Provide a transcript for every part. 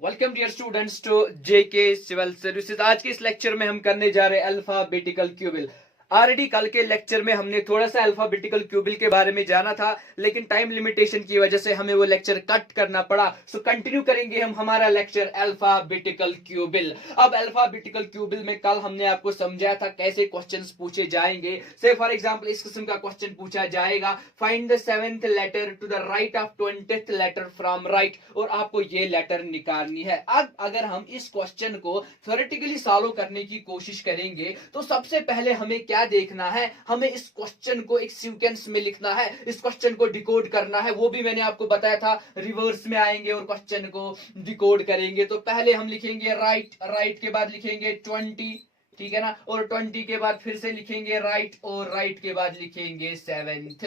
Welcome dear students to JK civil services. आज के इस लेक्चर में हम करने जा रहे हैं अल्फाबेटिकल क्यूबिल। ऑलरेडी कल के लेक्चर में हमने थोड़ा सा अल्फाबेटिकल क्यूबिल के बारे में जाना था, लेकिन टाइम लिमिटेशन की वजह से हमें वो लेक्चर कट करना पड़ा। सो कंटिन्यू करेंगे हम हमारा लेक्चर अल्फाबेटिकल क्यूबिल। अब अल्फाबेटिकल क्यूबिल में कल हमने आपको समझाया था कैसे क्वेश्चंस पूछे जाएंगे। से फॉर एग्जांपल इस किस्म का क्वेश्चन पूछा जाएगा, find the 7th letter to the right of 20th letter from right, और आपको ये लेटर निकालनी है। अब अगर हम इस क्वेश्चन को थ्योरेटिकली सॉल्व करने की कोशिश करेंगे तो सबसे पहले हमें क्या देखना है, हमें इस क्वेश्चन को एक सीक्वेंस में लिखना है, इस क्वेश्चन को डिकोड करना है। वो भी मैंने आपको बताया था, रिवर्स में आएंगे और क्वेश्चन को डिकोड करेंगे। तो पहले हम लिखेंगे राइट, राइट के बाद लिखेंगे 20, ठीक है ना, और 20 के बाद फिर से लिखेंगे राइट, और राइट के बाद लिखेंगे 7th।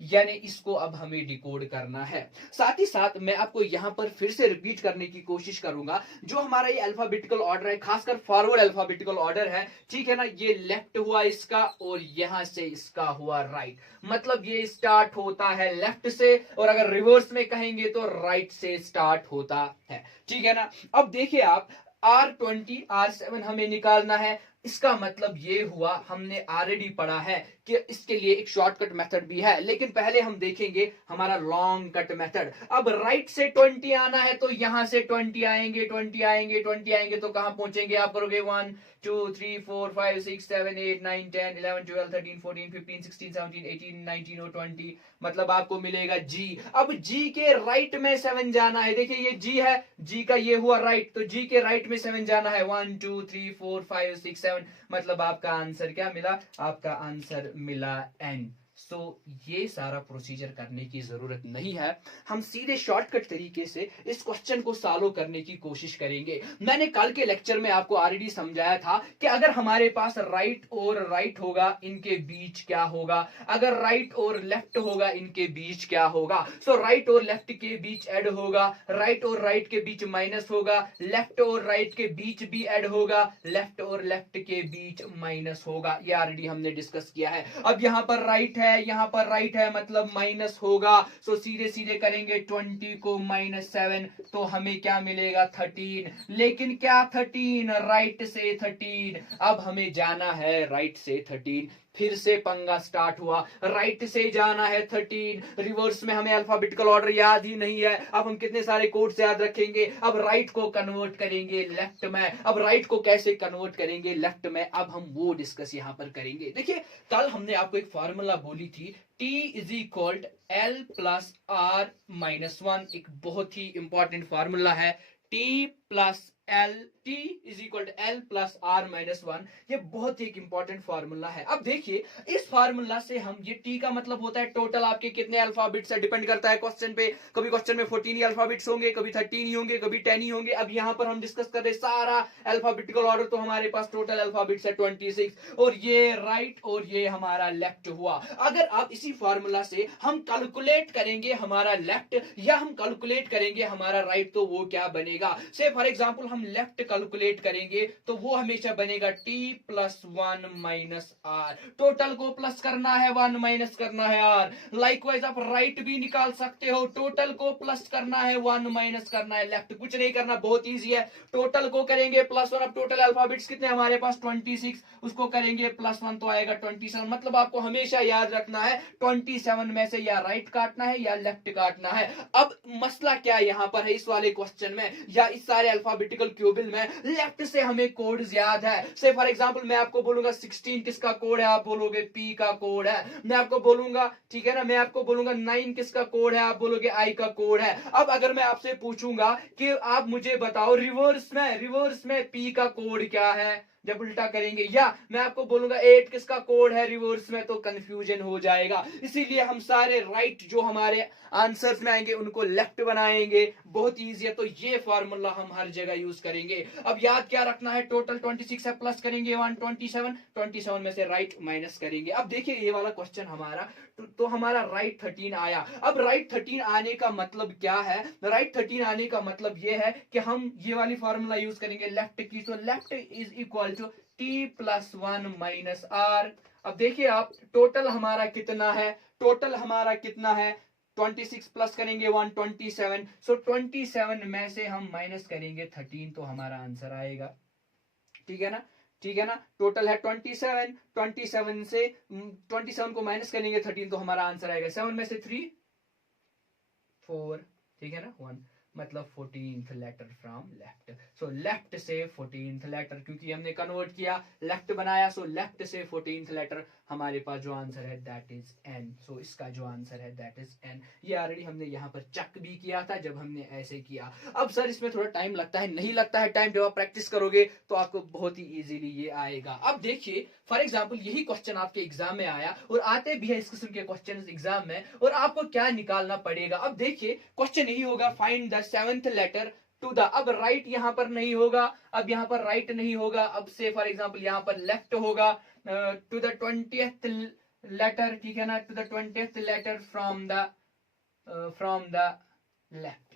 यानी इसको अब हमें डिकोड करना है। साथ ही साथ मैं आपको यहां पर फिर से रिपीट करने की कोशिश करूंगा, जो हमारा ये अल्फाबेटिकल ऑर्डर है, खासकर फॉरवर्ड अल्फाबेटिकल ऑर्डर है, ठीक है ना, ये लेफ्ट हुआ इसका और यहां से इसका हुआ राइट। मतलब ये स्टार्ट होता है लेफ्ट से, और अगर रिवर्स में कहेंगे तो राइट से स्टार्ट होता है, ठीक है ना। अब देखिए आप, R20 R7 हमें निकालना है। इसका मतलब ये हुआ, हमने ऑलरेडी पढ़ा है कि इसके लिए एक शॉर्टकट मेथड भी है, लेकिन पहले हम देखेंगे हमारा लॉन्ग कट मेथड। अब राइट से 20 आना है तो यहां से 20 आएंगे, 20 आएंगे, 20 आएंगे तो कहां पहुंचेंगे आप? करोगे 1 2 3 4 5 6 7 8 9 10 11 12 13 14 15 16 17 18 19 और 20, मतलब आपको मिलेगा जी। अब जी के राइट में 7 जाना है। देखिए ये जी है, जी का ये हुआ राइट, तो जी के राइट में 7 जाना है। 1 2 3 4 5 6 7, मतलब आपका आंसर क्या मिला? आपका आंसर मिला एन। सो ये सारा प्रोसीजर करने की जरूरत नहीं है, हम सीधे शॉर्टकट तरीके से इस क्वेश्चन को सॉल्व करने की कोशिश करेंगे। मैंने कल के लेक्चर में आपको ऑलरेडी समझाया था कि अगर हमारे पास राइट और राइट होगा, इनके बीच क्या होगा, अगर राइट और लेफ्ट होगा, इनके बीच क्या होगा। सो राइट और लेफ्ट के बीच ऐड होगा, राइट और राइट के बीच माइनस होगा, लेफ्ट और राइट के बीच भी ऐड होगा, लेफ्ट और लेफ्ट के बीच माइनस होगा। ये ऑलरेडी हमने डिस्कस किया है। अब यहां पर राइट है, यहां पर राइट है, मतलब माइनस होगा। सो सीधे सीधे करेंगे 20 को -7, तो हमें क्या मिलेगा? 13। लेकिन क्या 13? राइट से 13। अब हमें जाना है राइट से 13। फिर से पंगा स्टार्ट हुआ, राइट से जाना है 13, रिवर्स में हमें अल्फाबेटिकल ऑर्डर याद ही नहीं है। अब हम कितने सारे कोड्स याद रखेंगे? अब राइट को कन्वर्ट करेंगे लेफ्ट में। अब राइट को कैसे कन्वर्ट करेंगे लेफ्ट में, अब हम वो डिस्कस यहां पर करेंगे। देखिए कल हमने आपको एक फॉर्मूला बोली थी, T is equal L plus R minus 1। एक बहुत ही इंपॉर्टेंट फॉर्मूला है, T plus L, T is equal to L plus R minus 1। ये बहुत ही एक इंपॉर्टेंट फार्मूला है। अब देखिए इस फार्मूला से हम, ये टी का मतलब होता है टोटल आपके कितने अल्फाबेट्स है, डिपेंड करता है क्वेश्चन पे। कभी क्वेश्चन में 14 ही अल्फाबेट्स होंगे, कभी 13 ही होंगे, कभी 10 ही होंगे। अब यहां पर हम डिस्कस कर रहे सारा अल्फाबेटिकल ऑर्डर, तो हमारे पास टोटल अल्फाबेट्स है 26, और ये राइट और ये हमारा लेफ्ट हुआ। अगर आप इसी फार्मूला से हम कैलकुलेट करेंगे हमारा लेफ्ट या हम कैलकुलेट करेंगे हमारा राइट, तो वो क्या बनेगा? से फॉर एग्जांपल हम लेफ्ट कैलकुलेट करेंगे तो वो हमेशा बनेगा t plus 1 minus R. Total को प्लस करना है, 1 माइनस करना है आर। लाइकवाइज आप राइट भी निकाल सकते हो, टोटल को प्लस करना है, 1 माइनस करना है लेफ्ट। कुछ नहीं करना, बहुत इजी है। टोटल को करेंगे प्लस 1। अब टोटल अल्फाबेट्स कितने हमारे पास? 26, उसको करेंगे प्लस 1 तो आएगा 27। मतलब आपको हमेशा याद रखना है 27 में से या राइट काटना है या लेफ्ट काटना है। अब मसला क्या यहां पर है इस वाले क्वेश्चन में या इस सारे अल्फाबेटिकल क्यूबिल में? लेफ्ट से हमें कोड याद है। से फॉर एग्जांपल मैं आपको बोलूंगा 16 किसका कोड है, आप बोलोगे पी का कोड है। मैं आपको बोलूंगा, ठीक है ना, मैं आपको बोलूंगा 9 किसका कोड है, आप बोलोगे आई का कोड है। अब अगर मैं आपसे पूछूंगा कि आप मुझे बताओ रिवर्स में पी का कोड क्या है, जब उल्टा करेंगे, या मैं आपको बोलूंगा 8 किसका कोड है रिवर्स में, तो कंफ्यूजन हो जाएगा। इसीलिए हम सारे राइट जो हमारे आंसर्स में आएंगे उनको लेफ्ट बनाएंगे। बहुत इजी है, तो ये फॉर्मूला हम हर जगह यूज करेंगे। अब याद क्या रखना है? टोटल 26 है, प्लस करेंगे 127 में से राइट माइनस करेंगे। अब देखिए ये वाला क्वेश्चन हमारा, तो हमारा राइट 13 आया। अब राइट 13 आने का मतलब क्या है? राइट 13 आने का मतलब ये है कि हम ये वाली फॉर्मूला यूज करेंगे लेफ्ट की। तो left is equal to T plus 1 minus R. अब देखिए आप, टोटल हमारा कितना है? टोटल हमारा कितना है? 26 प्लस करेंगे 1 27, सो 27 में से हम माइनस करेंगे 13 तो हमारा आंसर आएगा। ठीक है ना, ठीक है ना, टोटल है 27, 27 से 27 को माइनस करेंगे 13 तो हमारा आंसर आएगा 7 में से 3 4, ठीक है ना 1, मतलब 14th letter from left. So left से 14th लेटर, क्योंकि हमने कन्वर्ट किया लेफ्ट बनाया, सो लेफ्ट से 14th लेटर हमारे पास जो आंसर है दैट इज एन। सो इसका जो आंसर है दैट इज एन। ये ऑलरेडी हमने यहाँ पर चेक भी किया था जब हमने ऐसे किया। अब सर इसमें थोड़ा टाइम लगता है, नहीं लगता है टाइम, जब आप प्रैक्टिस करोगे तो आपको बहुत ही इजीली ये आएगा। अब देखिए फॉर एग्जाम्पल यही क्वेश्चन आपके एग्जाम में आया और आते भी है इस किस्म के क्वेश्चन एग्जाम में, और आपको क्या निकालना पड़ेगा। अब देखिए क्वेश्चन यही होगा, find the 7th letter to the, अब राइट यहां पर नहीं होगा, अब यहां पर राइट नहीं होगा, अब से फॉर एग्जांपल यहां पर लेफ्ट होगा, टू द 20th लेटर, ठीक है ना, to the 20th letter from the left.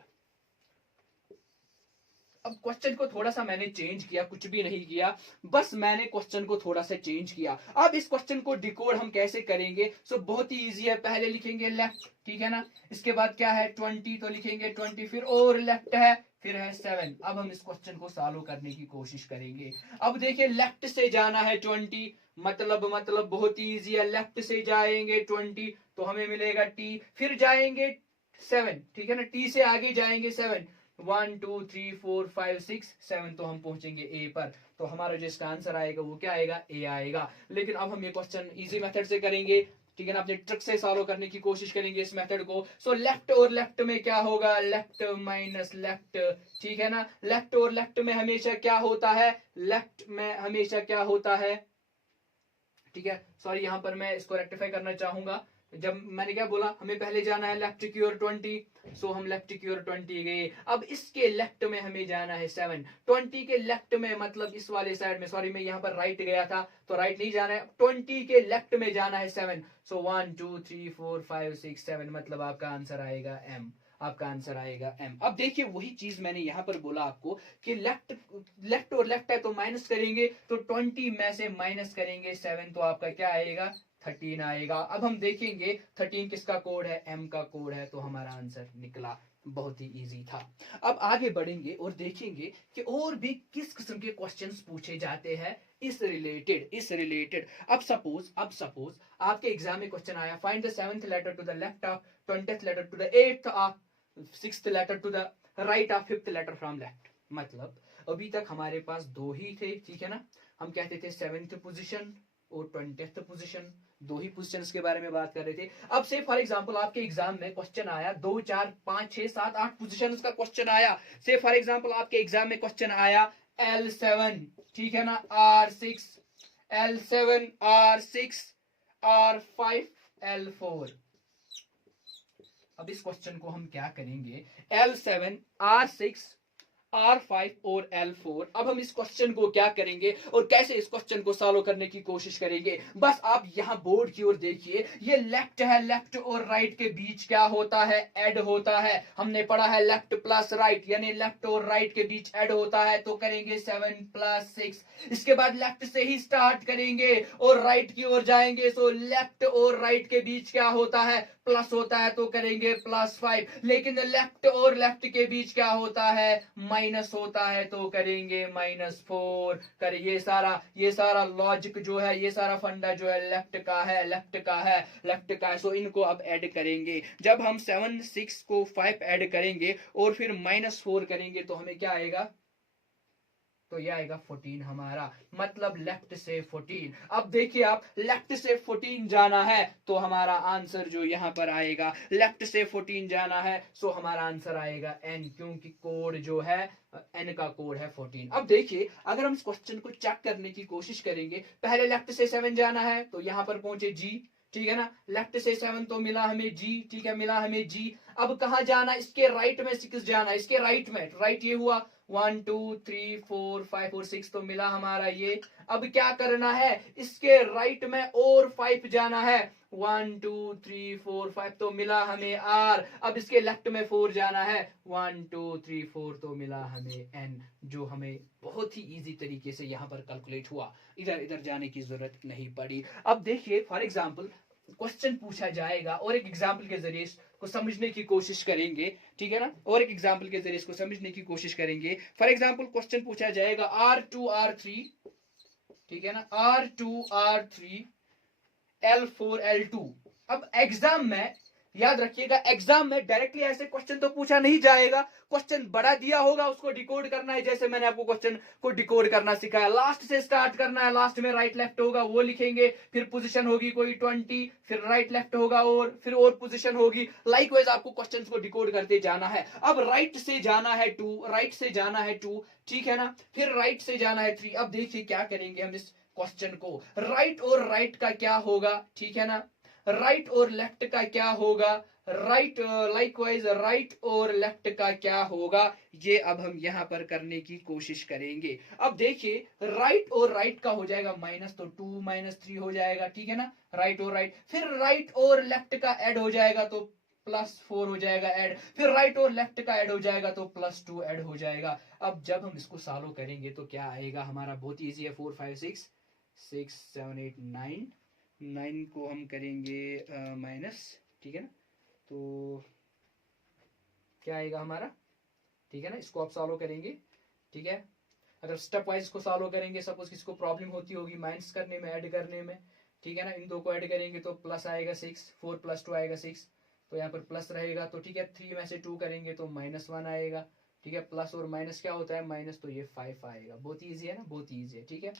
अब क्वेश्चन को थोड़ा सा मैंने चेंज किया, कुछ भी नहीं किया, बस मैंने क्वेश्चन को थोड़ा सा चेंज किया। अब इस क्वेश्चन को डिकोड हम कैसे करेंगे, सो बहुत ही इजी है। पहले लिखेंगे लेफ्ट, ठीक है ना, इसके बाद क्या है 20 तो लिखेंगे 20, फिर और लेफ्ट है, फिर है 7। अब हम इस क्वेश्चन को सॉल्व करने की कोशिश करेंगे। अब देखिए लेफ्ट से जाना है 20, मतलब बहुत ही इजी है, लेफ्ट से जाएंगे 20 तो हमें मिलेगा टी, फिर जाएंगे 7, ठीक है ना, टी से आगे जाएंगे 7, 1 2 3 4 5 6 7 तो हम पहुंचेंगे ए पर। तो हमारा जो इसका आंसर आएगा वो क्या आएगा, ए आएगा। लेकिन अब हम ये क्वेश्चन इजी मेथड से करेंगे, ठीक है ना, अपने ट्रिक से सॉल्व करने की कोशिश करेंगे इस मेथड को। सो लेफ्ट और लेफ्ट में क्या होगा, लेफ्ट माइनस लेफ्ट, ठीक है ना, लेफ्ट और लेफ्ट में हमेशा क्या होता है, लेफ्ट में हमेशा क्या होता है, ठीक है, सॉरी यहां पर मैं इसको रेक्टिफाई करना चाहूंगा। जब मैंने क्या बोला, हमें पहले जाना है लेफ्ट की ओर 20, सो हम लेफ्ट की ओर 20 गए। अब इसके लेफ्ट में हमें जाना है 7, 20 के लेफ्ट में मतलब इस वाले साइड में, सॉरी मैं यहाँ पर राइट गया था तो राइट नहीं जाना है, 20 के लेफ्ट में जाना है 7, सो 1 2 3 4 5 6 7 मतलब आपका आंसर आएगा एम, आपका आंसर आएगा एम। अब देखिए वही चीज मैंने यहां पर बोला आपको कि लेफ्ट लेफ्ट और लेफ्ट है तो माइनस करेंगे, तो 20 में से माइनस करेंगे 7 तो आपका क्या आएगा, 13 आएगा। अब हम देखेंगे 13 किसका कोड है, एम का कोड है, तो हमारा आंसर निकला। बहुत ही इजी था। अब आगे बढ़ेंगे और देखेंगे कि और भी किस किस्म के क्वेश्चंस पूछे जाते हैं इस रिलेटेड। अब सपोज आपके एग्जाम में क्वेश्चन आया, find the 7th letter to the left of 20th letter to the 8th of 6th letter to the right of 5th letter from left. मतलब अभी तक हमारे पास दो ही थे, ठीक है ना, हम कहते थे 7th पोजीशन और 20th पोजीशन, दो ही पोजीशंस के बारे में बात कर रहे थे। अब से फॉर एग्जांपल आपके एग्जाम में क्वेश्चन आया 2 4 5 6 7 8 पोजीशंस का क्वेश्चन आया। से फॉर एग्जांपल आपके एग्जाम में क्वेश्चन आया L7, ठीक है ना, R6, L7 R6 R5 L4। अब इस क्वेश्चन को हम क्या करेंगे, L7 R6 R5 और L4। अब हम इस क्वेश्चन को क्या करेंगे और कैसे इस क्वेश्चन को सॉल्व करने की कोशिश करेंगे, बस आप यहां बोर्ड की ओर देखिए, ये लेफ्ट है, लेफ्ट और राइट के बीच क्या होता है, ऐड होता है। हमने पढ़ा है लेफ्ट प्लस राइट, यानी लेफ्ट और राइट के बीच ऐड होता है, तो करेंगे 7 + 6। इसके बाद लेफ्ट से ही स्टार्ट करेंगे और राइट की ओर जाएंगे, सो लेफ्ट और राइट के बीच क्या होता है, प्लस होता है, तो करेंगे +5। लेकिन लेफ्ट और लेफ्ट के बीच क्या होता है, माइनस होता है, तो करेंगे -4। कर ये सारा लॉजिक जो है, ये सारा फंडा जो है लेफ्ट का है। सो इनको अब ऐड करेंगे। जब हम 7 6 को 5 ऐड करेंगे और फिर -4 करेंगे तो हमें क्या आएगा, तो ये आएगा 14 हमारा, मतलब लेफ्ट से 14। अब देखिए आप लेफ्ट से 14 जाना है तो हमारा आंसर जो यहां पर आएगा, लेफ्ट से 14 जाना है, सो हमारा आंसर आएगा एन, क्योंकि कोड जो है एन का कोड है 14। अब देखिए अगर हम इस क्वेश्चन को चेक करने की कोशिश करेंगे, पहले लेफ्ट से 7 जाना है तो यहां पर पहुंचे जी, ठीक है ना, लेफ्ट से 7 तो मिला हमें जी, ठीक है, मिला हमें जी। अब कहां जाना, इसके राइट में 6 जाना, इसके राइट में, राइट ये हुआ 1 2 3 4 5 और 6 तो मिला हमारा ये। अब क्या करना है, इसके राइट में और 5 जाना है, 1 2 3 4 5 तो मिला हमें आर। अब इसके लेफ्ट में 4 जाना है, 1 2 3 4 तो मिला हमें एन, जो हमें बहुत ही इजी तरीके से यहाँ पर कैलकुलेट हुआ, इधर इधर जाने की जरूरत नहीं पड़ी। अब देखिए फॉर एग्जाम्पल क्वेश्चन पूछा जाएगा और एक एग्जाम्पल के जरिए को समझने की कोशिश करेंगे, ठीक है ना, और एक एग्जांपल के जरिए इसको समझने की कोशिश करेंगे। फॉर एग्जांपल क्वेश्चन पूछा जाएगा R2 R3, ठीक है ना, R2 R3 L4 L2। अब एग्जाम में याद रखिएगा, एग्जाम में डायरेक्टली ऐसे क्वेश्चन तो पूछा नहीं जाएगा, क्वेश्चन बड़ा दिया होगा, उसको डिकोड करना है। जैसे मैंने आपको क्वेश्चन को डिकोड करना सिखाया, लास्ट से स्टार्ट करना है, लास्ट में राइट लेफ्ट होगा वो लिखेंगे, फिर पोजीशन होगी कोई 20, फिर राइट लेफ्ट होगा और फिर और पोजीशन होगी। लाइकवाइज आपको क्वेश्चंस को डिकोड करते जाना है। अब राइट से जाना है 2, राइट से जाना है 2, ठीक है ना, फिर राइट से जाना है 3। अब देखिए क्या करेंगे हम इस क्वेश्चन को, राइट और राइट का क्या होगा, ठीक है ना, राइट और लेफ्ट का क्या होगा, राइट लाइकवाइज राइट और लेफ्ट का क्या होगा, ये अब हम यहां पर करने की कोशिश करेंगे। अब देखिए राइट और राइट का हो जाएगा माइनस, तो 2 -3 हो जाएगा, ठीक है ना, राइट और राइट। फिर राइट और लेफ्ट का ऐड हो जाएगा तो +4 हो जाएगा ऐड, फिर राइट और लेफ्ट का ऐड हो जाएगा तो +2 ऐड हो जाएगा। अब जब हम इसको सॉल्व करेंगे तो क्या आएगा हमारा, बहुत ईजी है, 4 5 6 6 7 8 9, 9 को हम करेंगे माइनस, ठीक है ना, तो क्या आएगा हमारा, ठीक है ना, इसको आप सॉल्व करेंगे, ठीक है। अगर स्टेप वाइज इसको सॉल्व करेंगे, सपोज किसको प्रॉब्लम होती होगी माइनस करने में, ऐड करने में, ठीक है ना, इन दो को ऐड करेंगे तो प्लस आएगा 6, 4 + 2 आएगा 6, तो यहाँ पर प्लस रहेगा, तो ठीक है, 3 में से 2 करेंगे तो -1 आएगा, ठीक है, प्लस और माइनस क्या होता है माइनस, तो ये 5 आएगा। बहुत ईजी है ना, बहुत ईजी है, ठीक है।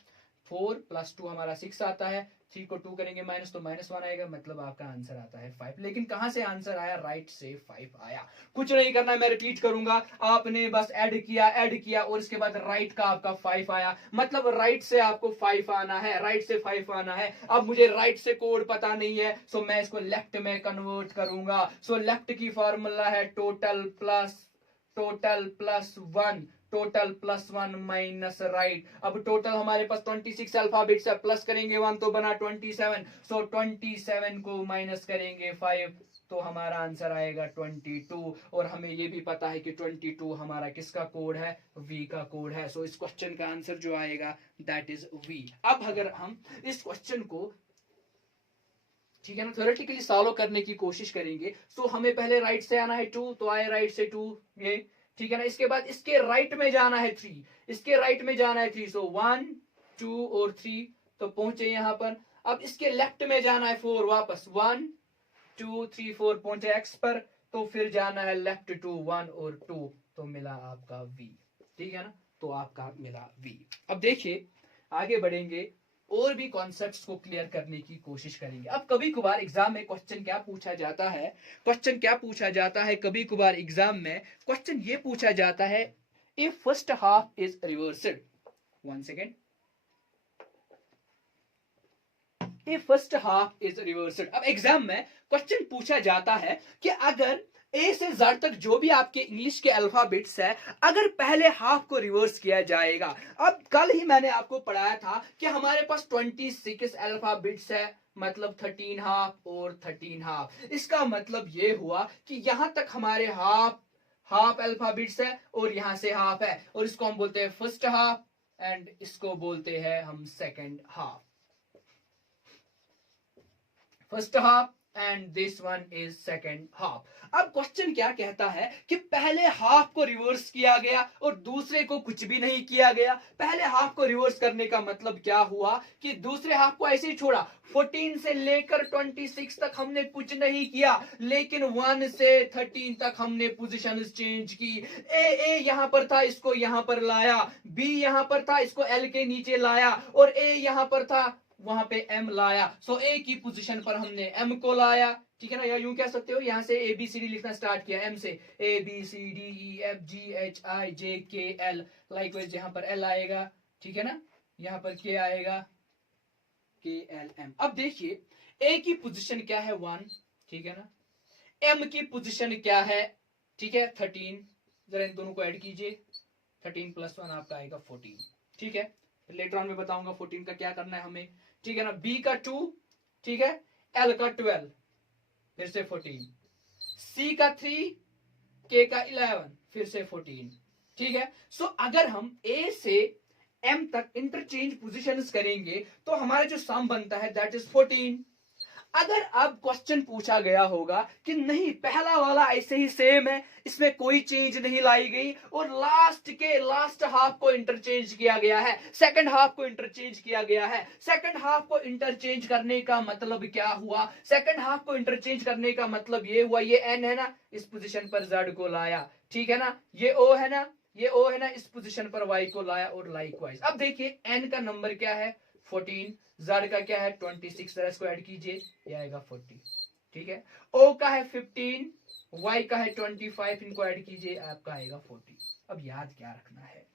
4 + 2 हमारा 6 आता है, 3 को 2 करेंगे माइनस, तो -1 आएगा, मतलब आपका आंसर आता है 5। लेकिन कहां से आंसर आया, राइट से 5 आया। कुछ नहीं करना, मैं रिपीट करूंगा, आपने बस ऐड किया और इसके बाद राइट का आपका 5 आया, मतलब राइट से आपको 5 आना है, राइट से 5 आना है। अब मुझे राइट से कोड पता नहीं है, सो मैं इसको लेफ्ट में कन्वर्ट करूंगा। सो लेफ्ट की फॉर्मूला है टोटल +1, टोटल +1 माइनस राइट। अब टोटल हमारे पास 26 अल्फाबेट्स है, प्लस करेंगे 1 तो बना 27, सो 27 को माइनस करेंगे 5 तो हमारा आंसर आएगा 22। और हमें ये भी पता है कि 22 हमारा किसका कोड है, V का कोड है। सो इस क्वेश्चन का आंसर जो आएगा दैट इज V। अब अगर हम इस क्वेश्चन को, ठीक है ना, थ्योरेटिकली सॉल्व करने की कोशिश करेंगे, सो हमें पहले राइट से आना है 2, तो आए राइट से 2 ये, ठीक है ना, इसके बाद इसके राइट में जाना है 3, इसके राइट में जाना है 3, सो 1 2 और 3 तो पहुंचे यहां पर। अब इसके लेफ्ट में जाना है 4, वापस 1 2 3 4 पहुंचे x पर, तो फिर जाना है लेफ्ट 2 1 और 2, तो मिला आपका V, ठीक है ना, तो आपका मिला V। अब देखिए आगे बढ़ेंगे और भी कॉन्सेप्ट्स को क्लियर करने की कोशिश करेंगे। अब कभी कभार एग्जाम में क्वेश्चन क्या पूछा जाता है, क्वेश्चन क्या पूछा जाता है, कभी कभार एग्जाम में क्वेश्चन ये पूछा जाता है, if first half is reversed, 1 second, if first half is reversed. अब एग्जाम में क्वेश्चन पूछा जाता है कि अगर ए से Z तक जो भी आपके इंग्लिश के अल्फाबेट्स है, अगर पहले हाफ को रिवर्स किया जाएगा। अब कल ही मैंने आपको पढ़ाया था कि हमारे पास 26 अल्फाबेट्स है, मतलब 13 हाफ और 13 हाफ। इसका मतलब ये हुआ कि यहां तक हमारे हाफ अल्फाबेट्स है और यहां से हाफ है, और इसको हम बोलते हैं फर्स्ट हाफ एंड इसको बोलते हैं हम second half. First half and this one is second half. अब क्वेश्चन क्या कहता है कि पहले हाफ को रिवर्स किया गया और दूसरे को कुछ भी नहीं किया गया। पहले हाफ को रिवर्स करने का मतलब क्या हुआ कि दूसरे हाफ को ऐसे ही छोड़ा, 14 से लेकर 26 तक हमने कुछ नहीं किया, लेकिन 1 से 13 तक हमने पोजीशन चेंज की। ए यहां पर था, इसको यहां पर लाया, बी यहां पर था, इसको एल के नीचे लाया, और ए यहां पर था, वहां पे एम लाया। सो ए की पोजीशन पर हमने एम को लाया, ठीक है ना, या यूं कह सकते हो यहां से ए बी सी डी लिखना स्टार्ट किया, एम से A B C D E F G H I J K L, likewise यहां पर एल आएगा, ठीक है ना, यहां पर के आएगा, के एल एम। अब देखिए ए की पोजीशन क्या है 1, ठीक है ना, एम की पोजीशन क्या है, ठीक है 13, जरा इन दोनों को ऐड कीजिए, 13 + 1 आपका आएगा 14, ठीक है, लेटर ऑन में बताऊंगा 14 का क्या करना है हमें, ठीक है ना। बी का 2, ठीक है, एल का 12, फिर से 14, सी का 3, के का 11, फिर से 14, ठीक है। सो अगर हम ए से एम तक इंटरचेंज पोजीशंस करेंगे तो हमारा जो सम बनता है दैट इज 14। अगर अब क्वेश्चन पूछा गया होगा कि नहीं पहला वाला ऐसे ही सेम है, इसमें कोई चेंज नहीं लाई गई और लास्ट हाफ को इंटरचेंज किया गया है, सेकंड हाफ को इंटरचेंज किया गया है, सेकंड हाफ को इंटरचेंज करने का मतलब क्या हुआ, सेकंड हाफ को इंटरचेंज करने का मतलब ये हुआ, ये एन है ना, इस पोजीशन पर जेड को लाया, ठीक है ना, ये ओ है ना, ये ओ है ना, इस पोजीशन पर वाई को लाया और लाइकवाइज। अब देखिए एन का नंबर क्या है 14, जेड का क्या है 26, जरा इसको ऐड कीजिए, ये आएगा 40, ठीक है। ओ का है 15, वाई का है 25, इनको ऐड कीजिए, आपका आएगा 40। अब याद क्या रखना है,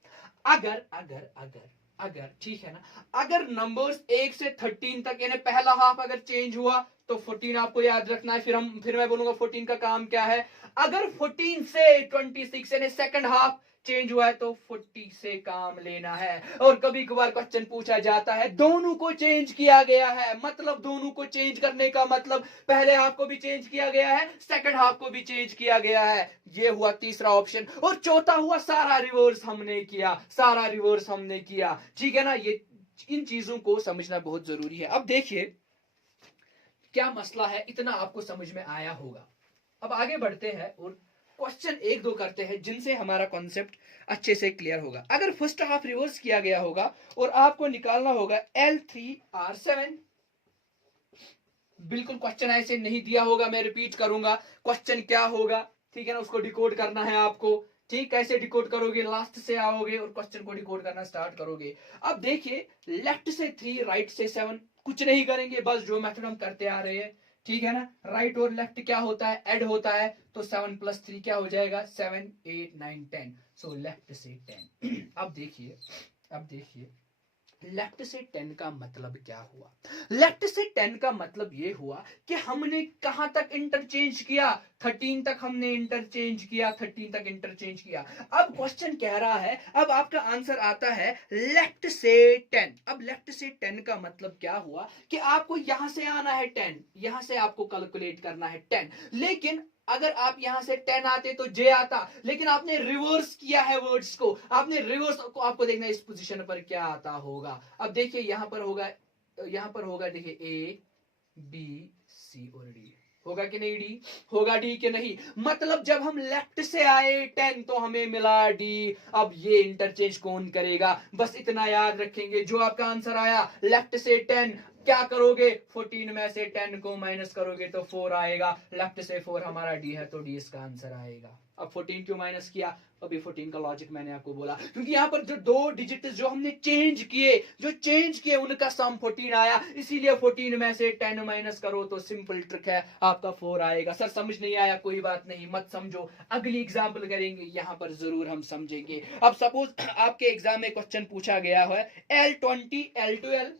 अगर अगर अगर अगर ठीक है ना, अगर नंबर्स 1 से 13 तक यानी पहला हाफ अगर चेंज हुआ तो 14 आपको याद रखना है, फिर मैं बोलूंगा 14 का काम क्या है। अगर 14 से 26 यानी सेकंड हाफ चेंज हुआ है तो 40 से काम लेना है। और कभी कभार क्वेश्चन पूछा जाता है दोनों को चेंज किया गया है, मतलब दोनों को चेंज करने का मतलब पहले हाफ को भी चेंज किया गया है, सेकंड हाफ को भी चेंज किया गया है, ये हुआ तीसरा ऑप्शन। और चौथा हुआ सारा रिवर्स हमने किया, सारा रिवर्स हमने किया, ठीक है ना। ये इन चीजों को समझना बहुत जरूरी है। अब देखिए क्या मसला है, इतना आपको समझ में आया होगा। अब आगे बढ़ते हैं और क्वेश्चन एक दो करते हैं जिनसे हमारा कॉन्सेप्ट अच्छे से क्लियर होगा। अगर फर्स्ट हाफ रिवर्स किया गया होगा और आपको निकालना होगा L3R7, बिल्कुल क्वेश्चन ऐसे नहीं दिया होगा, मैं रिपीट करूंगा क्वेश्चन क्या होगा, ठीक है ना, उसको डिकोड करना है आपको। ठीक, कैसे डिकोड करोगे, लास्ट से आओगे और क्वेश्चन को डिकोड करना स्टार्ट करोगे। अब देखिए लेफ्ट से 3 राइट से 7, कुछ नहीं करेंगे, बस जो मेथड हम करते आ रहे हैं, ठीक है ना। राइट और लेफ्ट क्या होता है, ऐड होता है, तो 7 + 3 क्या हो जाएगा 7, 8, 9, 10, सो लेफ्ट से 10। अब देखिए लेफ्ट से 10 का मतलब क्या हुआ, लेफ्ट से 10 का मतलब ये हुआ कि हमने कहां तक इंटरचेंज किया, 13 तक हमने इंटरचेंज किया, 13 तक इंटरचेंज किया। अब क्वेश्चन कह रहा है, अब आपका आंसर आता है लेफ्ट से 10। अब लेफ्ट से 10 का मतलब क्या हुआ कि आपको यहां से आना है 10, यहां से आपको कैलकुलेट करना है 10, लेकिन अगर आप यहां से 10 आते तो जे आता, लेकिन आपने रिवर्स किया है वर्ड्स को, आपने रिवर्स को, आपको देखना है इस पोजीशन पर क्या आता होगा। अब देखिए यहां पर होगा देखिए ए बी सी और डी, होगा कि नहीं डी, होगा डी कि नहीं, मतलब जब हम लेफ्ट से आए 10 तो हमें मिला डी। अब ये इंटरचेंज कौन करेगा, बस इतना याद रखेंगे, जो आपका आंसर आया लेफ्ट से 10, क्या करोगे 14 में से 10 को माइनस करोगे तो 4 आएगा, लेफ्ट से 4 हमारा डी है तो डी इसका आंसर आएगा। अब 14 क्यों माइनस किया, अभी 14 का लॉजिक मैंने आपको बोला, क्योंकि यहाँ पर जो दो डिजिट जो हमने चेंज किए उनका सम 14 आया, इसीलिए 14 में से 10 माइनस करो तो सिंपल ट्रिक है, आपका 4 आएगा। सर समझ नहीं आया, कोई बात नहीं, मत समझो, अगली एग्जाम्पल करेंगे यहाँ पर जरूर हम समझेंगे। अब सपोज आपके एग्जाम में क्वेश्चन पूछा गया है L20 L12,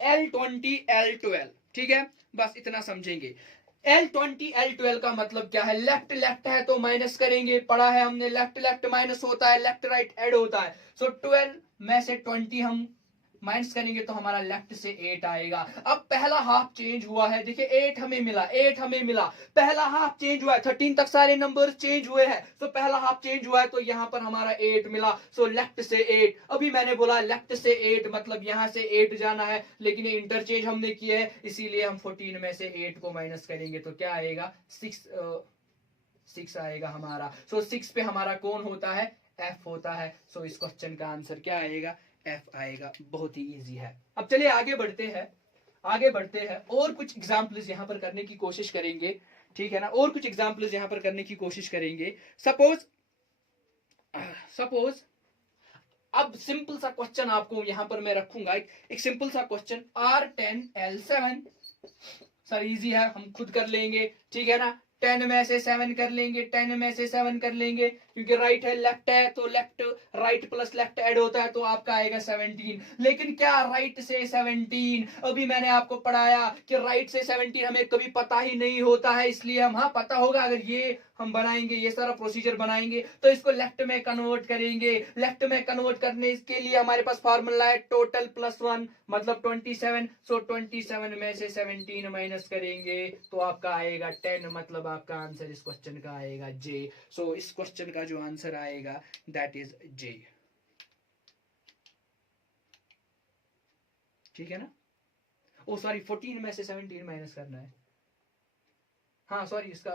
L12, ठीक है, बस इतना समझेंगे। L20 L12 का मतलब क्या है, लेफ्ट लेफ्ट है तो माइनस करेंगे, पढ़ा है हमने, लेफ्ट लेफ्ट माइनस होता है, लेफ्ट राइट ऐड होता है, सो 12 में से 20 हम माइनस करेंगे तो हमारा लेफ्ट से 8 आएगा। अब पहला हाफ चेंज हुआ है, देखिए 8 हमें मिला, 8 हमें मिला, पहला हाफ चेंज हुआ है, 13 तक सारे नंबर चेंज हुए हैं, तो पहला हाफ चेंज हुआ है तो यहां पर हमारा 8 मिला, सो लेफ्ट से 8। अभी मैंने बोला लेफ्ट से 8 मतलब यहां से 8 जाना है, लेकिन ये इंटरचेंज हमने किया है, इसीलिए हम 14 में से 8 को माइनस करेंगे तो क्या आएगा 6 आएगा हमारा। सो 6 पे हमारा कौन होता है, एफ होता है। सो इस क्वेश्चन का आंसर क्या आएगा, एफ आएगा, बहुत ही इजी है। अब चलिए आगे बढ़ते हैं और कुछ एग्जाम्पल्स यहां पर करने की कोशिश करेंगे, ठीक है ना, और कुछ एग्जाम्पल्स यहां पर करने की कोशिश करेंगे। सपोज अब सिंपल सा क्वेश्चन आपको यहां पर मैं रखूंगा, एक सिंपल सा question R10 L7, sir easy है, हम खुद कर लेंगे, ठीक है ना। 10 में से 7 कर लेंगे, 10 में से 7 कर लेंगे, क्योंकि राइट है लेफ्ट है तो left right plus left add होता है तो आपका आएगा 17। लेकिन क्या राइट से 17, अभी मैंने आपको पढ़ाया कि राइट से 17 हमें कभी पता ही नहीं होता है, इसलिए हम, हाँ पता होगा, अगर ये हम बनाएंगे, ये सारा प्रोसीजर बनाएंगे तो इसको लेफ्ट में कन्वर्ट करेंगे। लेफ्ट में कन्वर्ट करने के लिए हमारे पास फार्मूला है टोटल प्लस 1 मतलब 27, सो 27 में से 17 माइनस करेंगे तो आपका आएगा 10, मतलब आपका आंसर इस क्वेश्चन का आएगा जे। सो इस क्वेश्चन का जो आंसर आएगा दैट इज जे, ठीक है ना। ओ सॉरी 14 में से 17 माइनस करना है, हाँ सॉरी इसका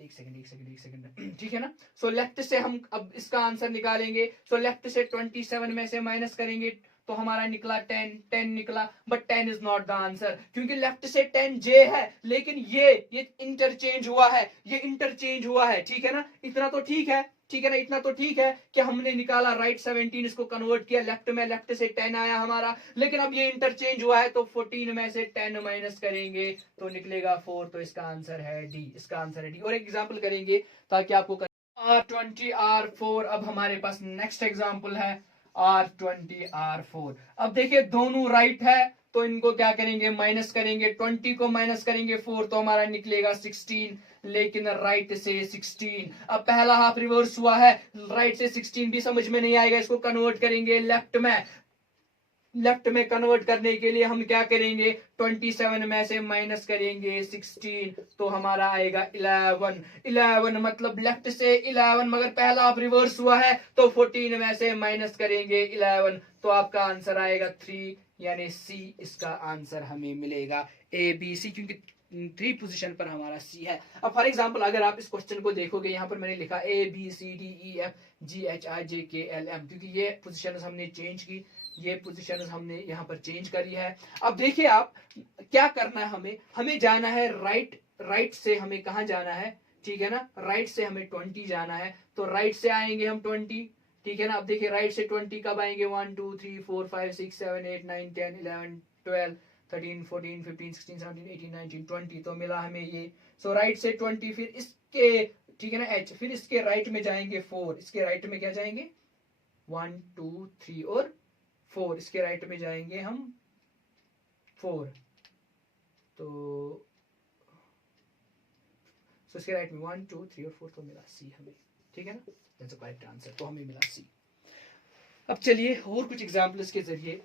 एक सेकंड ठीक है ना। सो लेफ्ट से हम अब इसका आंसर निकालेंगे। सो लेफ्ट से 27 में से माइनस करेंगे तो हमारा निकला 10 निकला, but 10 is not the answer, क्योंकि लेफ्ट से 10 जे है, लेकिन ये इंटरचेंज हुआ है, ये इंटरचेंज हुआ है, ठीक है ना। इतना तो ठीक है, ठीक है ना, इतना तो ठीक है कि हमने निकाला राइट 17, इसको कन्वर्ट किया लेफ्ट में, लेफ्ट से 10 आया हमारा, लेकिन अब ये इंटरचेंज हुआ है तो 14 में से 10 माइनस करेंगे तो निकलेगा 4, तो इसका आंसर है डी, इसका आंसर है डी। और एक एग्जांपल करेंगे ताकि आपको R20 R4। अब हमारे पास नेक्स्ट एग्जांपल है R20 R4। अब देखिए दोनों राइट है तो इनको क्या करेंगे, माइनस करेंगे, 20 को माइनस करेंगे 4 तो हमारा निकलेगा 16, लेकिन राइट से 16। अब पहला हाफ रिवर्स हुआ है, राइट से 16 भी समझ में नहीं आएगा, इसको कन्वर्ट करेंगे लेफ्ट में। लेफ्ट में कन्वर्ट करने के लिए हम क्या करेंगे, 27 में से माइनस करेंगे 16 तो हमारा आएगा 11 मतलब लेफ्ट से 11, मगर पहला आप रिवर्स हुआ है तो 14 में से माइनस करेंगे 11 तो आपका आंसर आएगा 3, यानी सी इसका आंसर हमें मिलेगा, ए बी सी, क्योंकि 3 पोजीशन पर हमारा सी है। अब फॉर एग्जांपल अगर आप इस क्वेश्चन को देखोगे, यहाँ पर मैंने लिखा A B C D E F G H I J K L M, क्योंकि ये पोजीशन हमने चेंज की, ये पोजीशन हमने यहाँ पर चेंज करी है। अब देखिए आप क्या करना है, हमें जाना है राइट से हमें कहाँ जाना है, ठीक है ना, राइट से हमें 20 जाना है, तो राइट से आएंगे हम 20, ठीक है ना। अब देखिए राइट से 20 कब आएंगे, 1 2 3 4 5 6 7 8 9 10 11 12 13 14 15 16 17 18 19 20 तो मिला हमें ये। सो राइट से 20, फिर इसके, ठीक है ना, एच, फिर इसके राइट में जाएंगे 4, इसके राइट में क्या जाएंगे 1 2 3 और 4, इसके राइट में जाएंगे हम 4, तो इसके राइट में 1 2 3 और 4 तो मिला सी हमें, ठीक है ना, दैट्स द करेक्ट आंसर, तो हमें मिला सी। अब चलिए और कुछ एग्जाम्पल्स के जरिए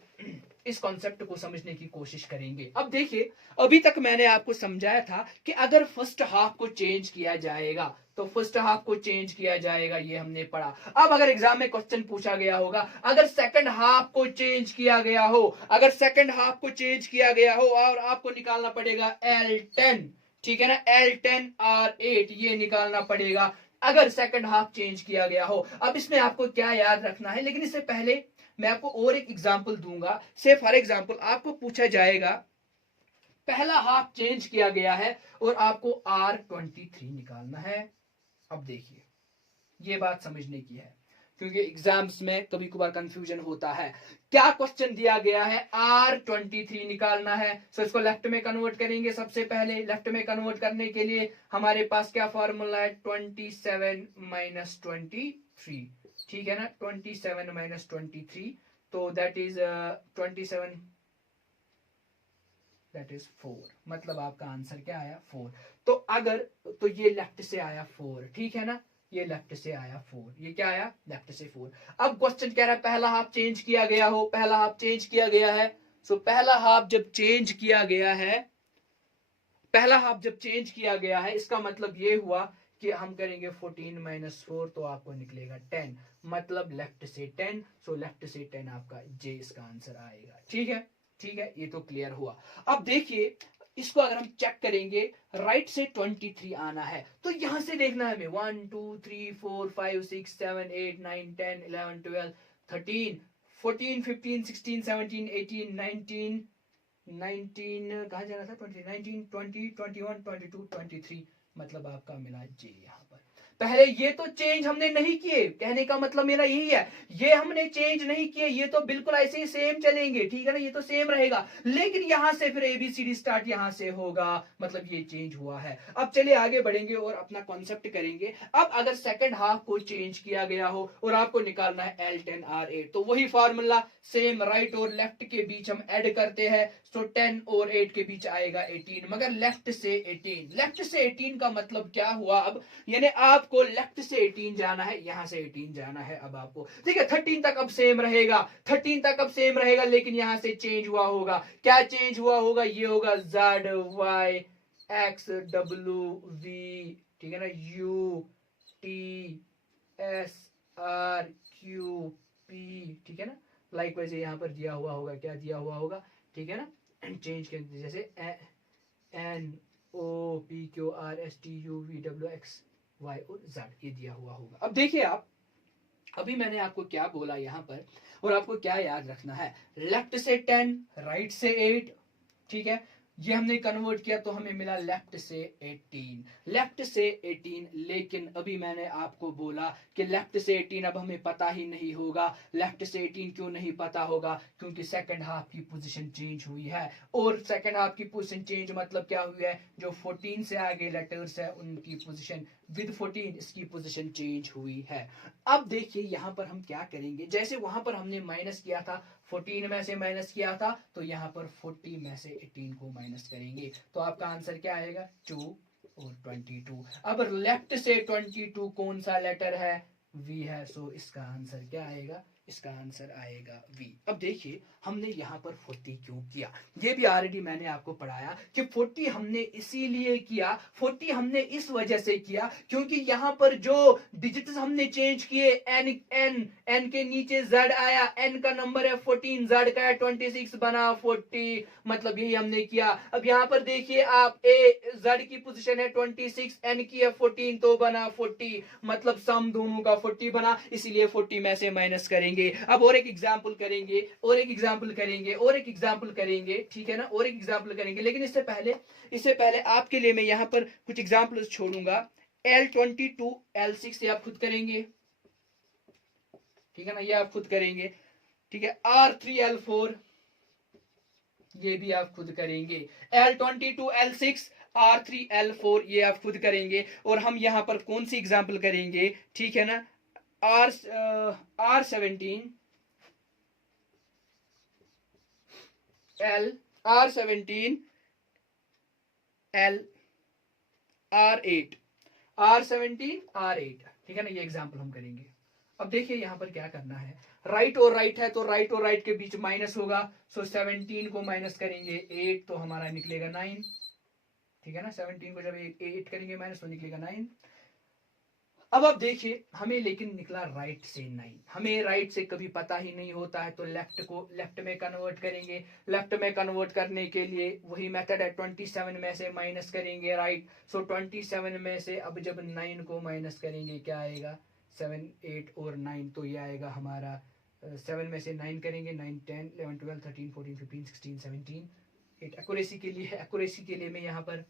इस कॉन्सेप्ट को समझने की कोशिश करेंगे। अब देखिए अभी तक मैंने आपको समझाया था कि अगर फर्स्ट हाफ को चेंज किया जाएगा तो फर्स्ट हाफ को चेंज किया जाएगा, ये हमने पढ़ा। अब अगर एग्जाम में क्वेश्चन पूछा गया होगा, अगर सेकंड हाफ को चेंज किया गया हो, अगर सेकंड हाफ को चेंज किया गया हो और आपको निकालना पड़ेगा L10, ठीक है ना, L10 R8 ये निकालना पड़ेगा अगर सेकंड हाफ चेंज किया गया हो। अब इसमें आपको क्या याद रखना है, लेकिन इससे पहले मैं आपको और एक एग्जांपल दूंगा। से फॉर एग्जांपल आपको पूछा जाएगा पहला हाफ चेंज किया गया है और आपको R23 निकालना है। अब देखिए ये बात समझने की है, क्योंकि एग्जाम्स में कभी कभार कंफ्यूजन होता है। क्या क्वेश्चन दिया गया है, R23 निकालना है, सो इसको लेफ्ट में कन्वर्ट करेंगे। सबसे पहले लेफ्ट में कन्वर्ट करने के लिए हमारे पास क्या फॉर्मूला है, 27 माइनस 23, ठीक है ना, 27 माइनस 23 तो दैट इज 27, दैट इज 4, मतलब आपका आंसर क्या आया 4। तो अगर तो ये लेफ्ट से आया 4, ठीक है ना, ये लेफ्ट से आया 4, ये क्या आया लेफ्ट से 4। अब क्वेश्चन कह रहा है पहला हाफ चेंज किया गया हो, पहला हाफ चेंज किया गया है। सो पहला हाफ जब चेंज किया गया है, पहला हाफ जब चेंज किया गया है, इसका मतलब ये हुआ कि हम करेंगे 14 माइनस 4 तो आपको निकलेगा 10, मतलब लेफ्ट से 10, सो लेफ्ट से 10 आपका जे इसका आंसर आएगा, ठीक है, ठीक है, ये तो क्लियर हुआ। अब देखिए इसको अगर हम चेक करेंगे, राइट से 23 आना है तो यहां से देखना है हमें 1 2 3 4 5 6 7 8 9 10 11 12 13 14 15 16 17 18 19 19 कहा जाना था 20 19 20 21 22 23, मतलब आपका मिला जे। यहाँ पर पहले ये तो चेंज हमने नहीं किए, कहने का मतलब मेरा यही है, ये हमने चेंज नहीं किए, ये तो बिल्कुल ऐसे ही सेम चलेंगे, ठीक है ना, ये तो सेम रहेगा, लेकिन यहां से फिर एबीसीडी स्टार्ट यहां से होगा, मतलब ये चेंज हुआ है। अब चलिए आगे बढ़ेंगे और अपना कॉन्सेप्ट करेंगे। अब अगर सेकंड हाफ को चेंज किया गया हो और आपको निकालना है L10 R8, तो वही फॉर्मूला सेम, राइट और लेफ्ट के बीच हम ऐड करते हैं, तो 10 और 8 के बीच आएगा 18, मगर लेफ्ट से 18, लेफ्ट से 18 का मतलब क्या हुआ, अब यानी आपको लेफ्ट से 18 जाना है, यहां से 18 जाना है। अब आपको ठीक है 13 तक अब सेम रहेगा, 13 तक अब सेम रहेगा, लेकिन यहां से चेंज हुआ होगा, क्या चेंज हुआ होगा, ये होगा ZYXWV, ठीक है ना, UTSRQP, ठीक है ना, लाइकवाइज यहाँ पर दिया हुआ होगा, क्या दिया हुआ होगा, ठीक है ना, चेंज कर दीजिए, जैसे NOPQRSTUVWXY और Z ये दिया हुआ होगा। अब देखिए आप, अभी मैंने आपको क्या बोला यहाँ पर, और आपको क्या याद रखना है, लेफ्ट से 10, राइट से 8, ठीक है, ये हमने कन्वर्ट किया तो हमें मिला लेफ्ट से 18, लेफ्ट से 18। लेकिन अभी मैंने आपको बोला कि लेफ्ट से 18 अब हमें पता ही नहीं होगा। लेफ्ट से 18 क्यों नहीं पता होगा? क्योंकि सेकंड हाफ की पोजीशन चेंज हुई है, और सेकंड हाफ की पोजीशन चेंज मतलब क्या हुई है, जो 14 से आगे लेटर्स है उनकी पोजीशन विद 14 इसकी पोजीशन चेंज हुई है। अब देखिए यहाँ पर हम क्या करेंगे, जैसे वहां पर हमने माइनस किया था, 14 में से माइनस किया था, तो यहाँ पर 40 में से 18 को माइनस करेंगे तो आपका आंसर क्या आएगा, 2 और 22। अब लेफ्ट से 22 कौन सा लेटर है, वी है, सो इसका आंसर क्या आएगा, इसका आंसर आएगा वी। अब देखिए हमने यहाँ पर 40 क्यों किया, ये भी ऑलरेडी मैंने आपको पढ़ाया कि 40 हमने इसीलिए किया, 40 हमने इस वजह से किया क्योंकि यहाँ पर जो डिजिट्स हमने चेंज किए, एन के नीचे जेड आया, एन का नंबर है 14, जेड का है 26, बना 40, मतलब यही हमने किया। अब यहाँ पर देखिए आप, ए जेड की पोजीशन है 26, एन की है 14, तो बना 40, मतलब सम दोनों का 40 बना, इसीलिए 40 में से माइनस करेंगे। अब और एक एग्जाम्पल करेंगे, और एक एग्जाम्पल करेंगे, और एक एग्जाम्पल करेंगे, ठीक है ना, और एक एग्जाम्पल करेंगे। लेकिन इससे पहले आपके लिए मैं यहाँ पर कुछ एग्जाम्पल छोड़ूंगा। L22 L6 ये आप खुद करेंगे, ठीक है ना, ये आप खुद करेंगे, ठीक है। R3 L4 ये भी आप खुद करेंगे, L22 L6 R3 L4 ये आप खुद करेंगे। और हम यहाँ पर कौन सी एग्जाम्पल करेंगे, ठीक है ना, R17 L, R17 L, R8, R17 R8, ठीक है ना, ये एग्जाम्पल हम करेंगे। अब देखिए यहाँ पर क्या करना है, राइट और राइट है तो राइट और राइट के बीच माइनस होगा, सो 17 को माइनस करेंगे 8 तो हमारा निकलेगा 9, ठीक है ना, 17 को जब 8 करेंगे माइनस तो निकलेगा 9। अब आप देखिए हमें लेकिन निकला राइट से 9, हमें राइट से कभी पता ही नहीं होता है, तो लेफ्ट को लेफ्ट में कन्वर्ट करेंगे। लेफ्ट में कन्वर्ट करने के लिए वही मेथड है, 27 में से माइनस करेंगे राइट, सो 27 में से अब जब 9 को माइनस करेंगे क्या आएगा, 7 8 और 9, तो ये आएगा हमारा 7 में से 9 करेंगे, 9 10 11 12 13 14 15 16 17 8। एक्यूरेसी के लिए मैं यहाँ पर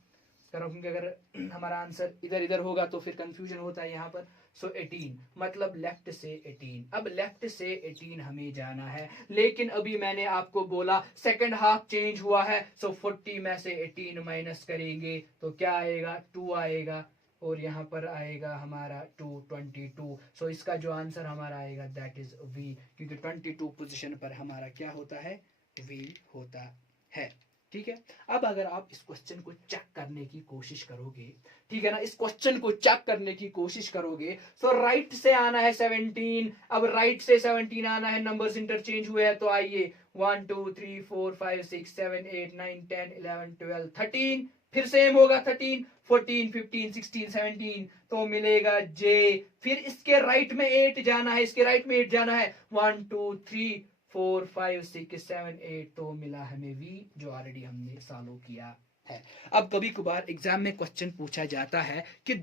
कर रहा हूं, क्योंकि अगर हमारा आंसर इधर इधर होगा तो फिर कंफ्यूजन होता है यहाँ पर। सो 18 मतलब लेफ्ट से 18। अब लेफ्ट से 18 हमें जाना है, लेकिन अभी मैंने आपको बोला सेकंड हाफ चेंज हुआ है, सो 40 में से 18 माइनस करेंगे तो क्या आएगा, 2 आएगा, और यहाँ पर आएगा हमारा 22। सो इसका जो आंसर हमारा आएगा दैट इज वी, क्योंकि 22 पोजीशन पर हमारा क्या होता है, वी होता है, ठीक है। अब अगर आप इस क्वेश्चन को चेक करने की कोशिश करोगे, ठीक है ना, इस क्वेश्चन को चेक करने की कोशिश करोगे, तो राइट से आना है 17, अब राइट से 17 आना है, नंबर्स इंटरचेंज हुए हैं, तो आइए 1 2 3 4 5 6 7 8 9 10 11 12 13, फिर सेम होगा 13 14 15 16 17, तो मिलेगा जे। फिर इसके राइट में 8 जाना है, इसके राइट में 8 जाना है, 1 2 3 4 5 6 7 8, तो मिला हमें वी, जो ऑलरेडी हमने सॉल्व किया है। अब कभी कभार एग्जाम में क्वेश्चन पूछा जाता है कि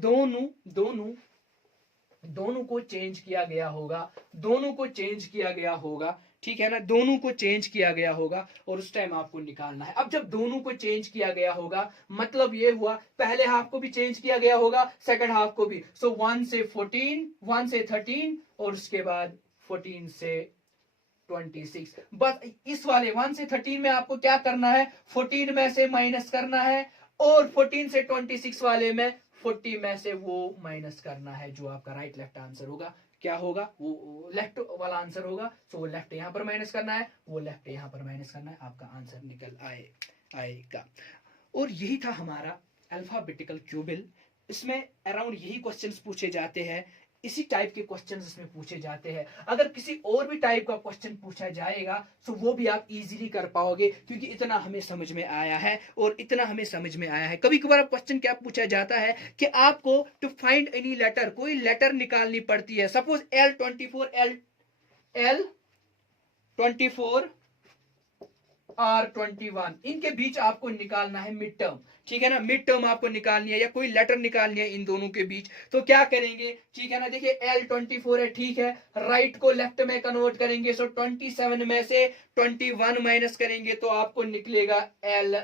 दोनों को चेंज किया गया होगा, दोनों को चेंज किया गया होगा, ठीक है ना, दोनों को चेंज किया गया होगा, और उस टाइम आपको निकालना है। अब जब दोनों को चेंज किया गया होगा मतलब ये हुआ पहले हाफ को भी चेंज किया गया होगा, सेकंड हाफ को भी, सो 1 से 14, 1 से 13, और उसके बाद 14 से 26। बस इस वाले 1 से 13 में आपको क्या करना है, 14 में से माइनस करना है, और 14 से 26 वाले में 40 में से वो माइनस करना है, जो आपका राइट लेफ्ट आंसर होगा। क्या होगा, वो लेफ्ट वाला आंसर होगा, सो वो लेफ्ट यहां पर माइनस करना है, वो लेफ्ट यहां पर माइनस करना है, आपका आंसर निकल आएगा। और यही था हमारा अल्फाबेटिकल क्यूबिल। इसमें अराउंड यही क्वेश्चंस पूछे जाते हैं, इसी टाइप के क्वेश्चंस इसमें पूछे जाते हैं। अगर किसी और भी टाइप का क्वेश्चन पूछा जाएगा तो वो भी आप इजीली कर पाओगे, क्योंकि इतना हमें समझ में आया है, और इतना हमें समझ में आया है। कभी कभार क्वेश्चन क्या पूछा जाता है कि आपको टू फाइंड एनी लेटर, कोई लेटर निकालनी पड़ती है। सपोज L24 R21, इनके बीच आपको निकालना है मिड टर्म, ठीक है ना, मिड टर्म आपको निकालनी है या कोई लेटर निकालनी है इन दोनों के बीच। तो क्या करेंगे, ठीक है ना, देखिए L24 है, ठीक है, राइट को लेफ्ट में कन्वर्ट करेंगे, सो 27 में से 21 माइनस करेंगे तो आपको निकलेगा L,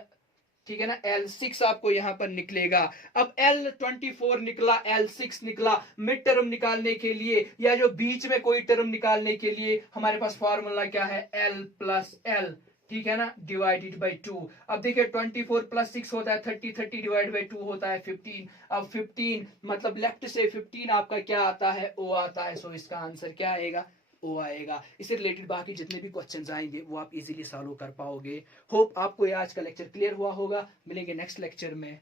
ठीक है ना, L6 आपको यहां पर निकलेगा। अब L24 निकला, L6 निकला, मिड टर्म निकालने के लिए या जो बीच में कोई टर्म निकालने के लिए हमारे पास फॉर्मूला क्या है, L प्लस L, ठीक है ना, डिवाइडेड बाई 2। अब देखिए 24 प्लस 6 होता है 30, 30 डिवाइड बाई 2 होता है 15। अब 15 मतलब लेफ्ट से 15 आपका क्या आता है, O आता है। सो इसका आंसर क्या आएगा, O आएगा। इससे रिलेटेड बाकी जितने भी क्वेश्चंस आएंगे वो आप इजीली सॉल्व कर पाओगे। होप आपको ये आज का लेक्चर क्लियर हुआ होगा। मिलेंगे नेक्स्ट लेक्चर में।